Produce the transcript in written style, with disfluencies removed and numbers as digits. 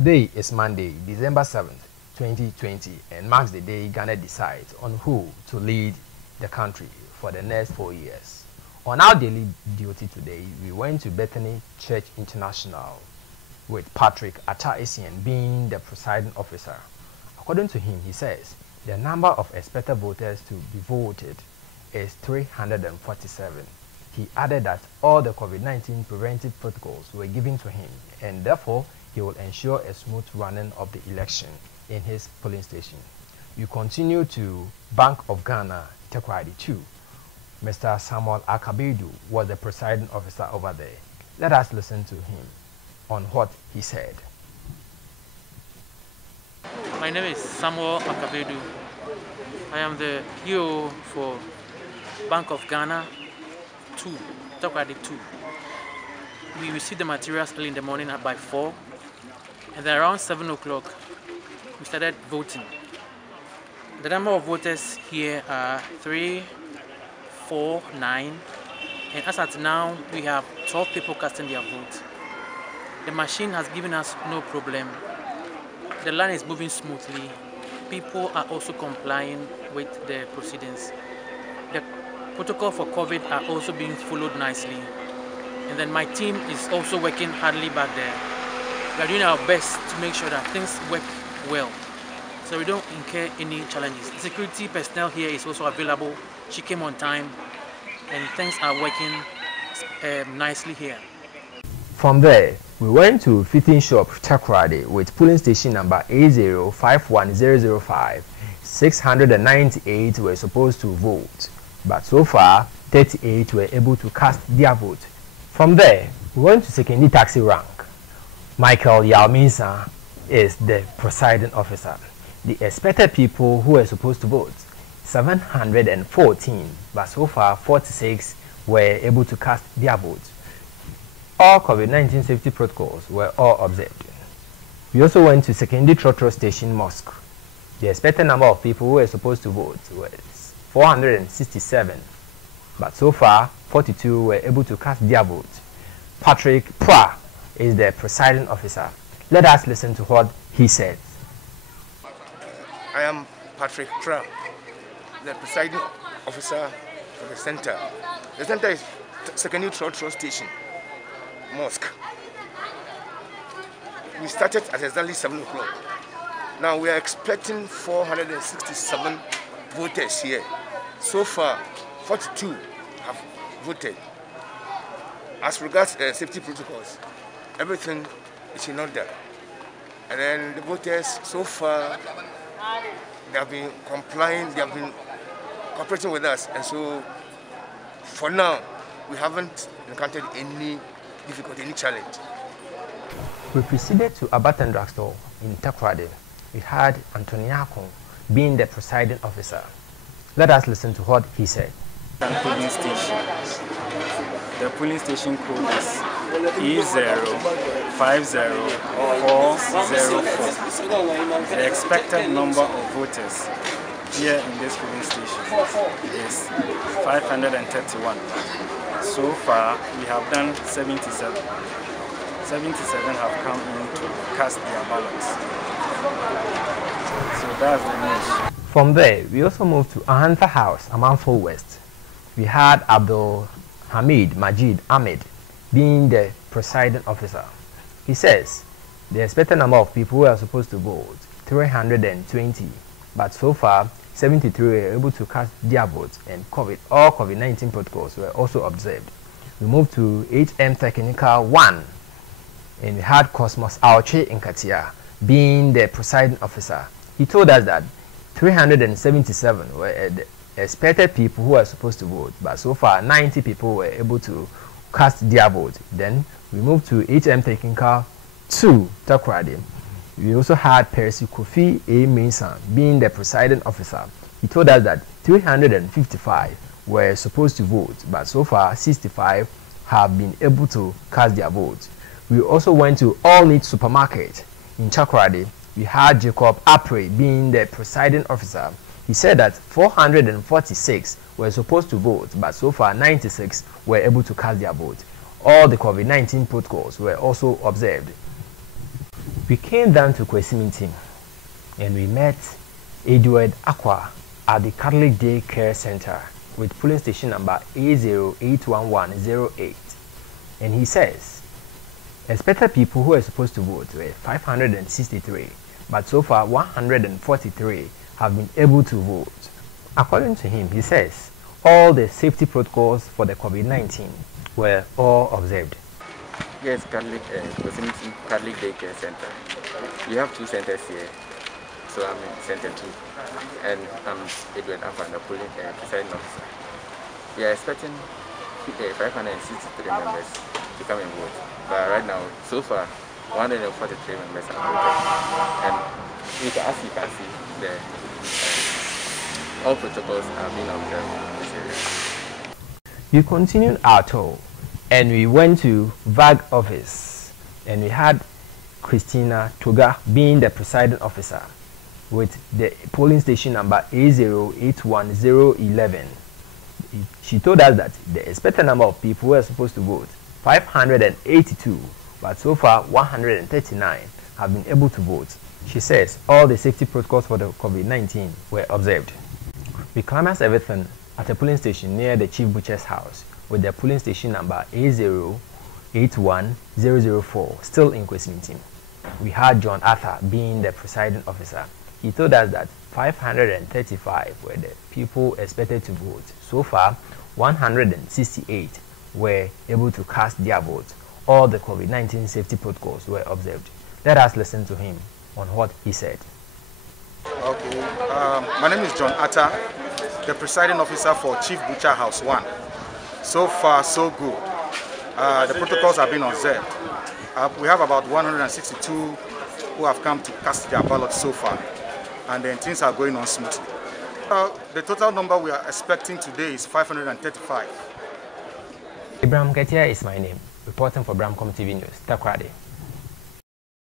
Today is Monday, December 7th, 2020, and marks the day Ghana decides on who to lead the country for the next 4 years. On our daily duty today, we went to Bethany Church International with Patrick Atta-Essien being the presiding officer. According to him, he says the number of expected voters to be voted is 347. He added that all the COVID-19 preventive protocols were given to him, and therefore he will ensure a smooth running of the election in his polling station. We continue to Bank of Ghana, Takoradi 2. Mr. Samuel Akabedu was the presiding officer over there. Let us listen to him on what he said. My name is Samuel Akabedu. I am the PO for Bank of Ghana 2, Takoradi 2. We received the materials early in the morning by 4, and then around 7 o'clock we started voting. The number of voters here are 349, and as at now we have 12 people casting their vote. The machine has given us no problem. The line is moving smoothly. People are also complying with the proceedings. The protocol for COVID are also being followed nicely. And then my team is also working hardly back there. We are doing our best to make sure that things work well, so we don't incur any challenges. The security personnel here is also available. She came on time, and things are working nicely here. From there, we went to Fitting Shop Takoradi with polling station number 8051005. 698 were supposed to vote, but so far 38 were able to cast their vote. From there, we went to secondary taxi rank. Michael Yalminsa is the presiding officer. The expected people who were supposed to vote, 714, but so far 46 were able to cast their vote. All COVID-19 safety protocols were all observed. We also went to secondary Trotro Station Mosque. The expected number of people who were supposed to vote was 467, but so far 42 were able to cast their vote. Patrick Pra is the presiding officer. Let us listen to what he said. I am Patrick Pra, the presiding officer for the center. The center is secondary Trotro Station Mosque. We started at exactly 7 o'clock. Now we are expecting 467 voters here. So far, 42 have voted. As regards safety protocols, everything is in order. And then the voters, so far, they have been complying, they have been cooperating with us. And so, for now, we haven't encountered any difficulty, any challenge. We proceeded to Abadan Drugstore in Takoradi. We had Antoniako being the presiding officer. Let us listen to what he said. Polling station. The polling station code is E050404. The expected number of voters here in this polling station is 531. So far, we have done 77. 77 have come in to cast their ballots. So that's the news. From there, we also moved to Ahantha House, Amanfo West. We had Abdul Hamid Majid Ahmed being the presiding officer. He says the expected number of people who are supposed to vote, 320, but so far 73 were able to cast their votes, and all COVID-19 protocols were also observed. We moved to HM Technical 1, and we had Cosmos Aoche Nkatia being the presiding officer. He told us that 377 were the expected people who are supposed to vote, but so far 90 people were able to cast their vote. Then we moved to HM Technical 2, Takoradi. We also had Percy Kofi A. Mason being the presiding officer. He told us that 355 were supposed to vote, but so far 65 have been able to cast their vote. We also went to All Needs Supermarket in Takoradi. We had Jacob Apre being the presiding officer. He said that 446 were supposed to vote, but so far 96 were able to cast their vote. All the COVID-19 protocols were also observed. We came down to Kwesimintim and we met Edward Aqua at the Catholic Day Care Center with polling station number A081108. And he says, expected people who are supposed to vote were 563, but so far 143 have been able to vote. According to him, he says, all the safety protocols for the COVID-19 were all observed. Yes, Catholic Day Care Center. We have 2 centers here, so I'm in Center 2, and I'm Edward Afan, the polling presiding officer. We are expecting 563 members to come and vote, but right now, so far, 143 members have voted, and as you can see, all protocols are being observed in this area. We continued our tour and we went to VAG office and we had Christina Toga being the presiding officer with the polling station number A081011. She told us that the expected number of people who are supposed to vote, 582, but so far 139 have been able to vote. She says all the safety protocols for the COVID-19 were observed. We canvassed everything at a polling station near the Chief Butcher's house with the polling station number A081004 still in Kwesimintim. We had John Arthur being the presiding officer. He told us that 535 were the people expected to vote. So far, 168 were able to cast their votes. All the COVID-19 safety protocols were observed. Let us listen to him on what he said. Okay, my name is John Atta, the presiding officer for Chief Butcher House 1. So far, so good. The protocols have been observed. We have about 162 who have come to cast their ballots so far, and then things are going on smoothly. The total number we are expecting today is 535. Abraham Ketia is my name, reporting for Bramcom TV News, Takoradi.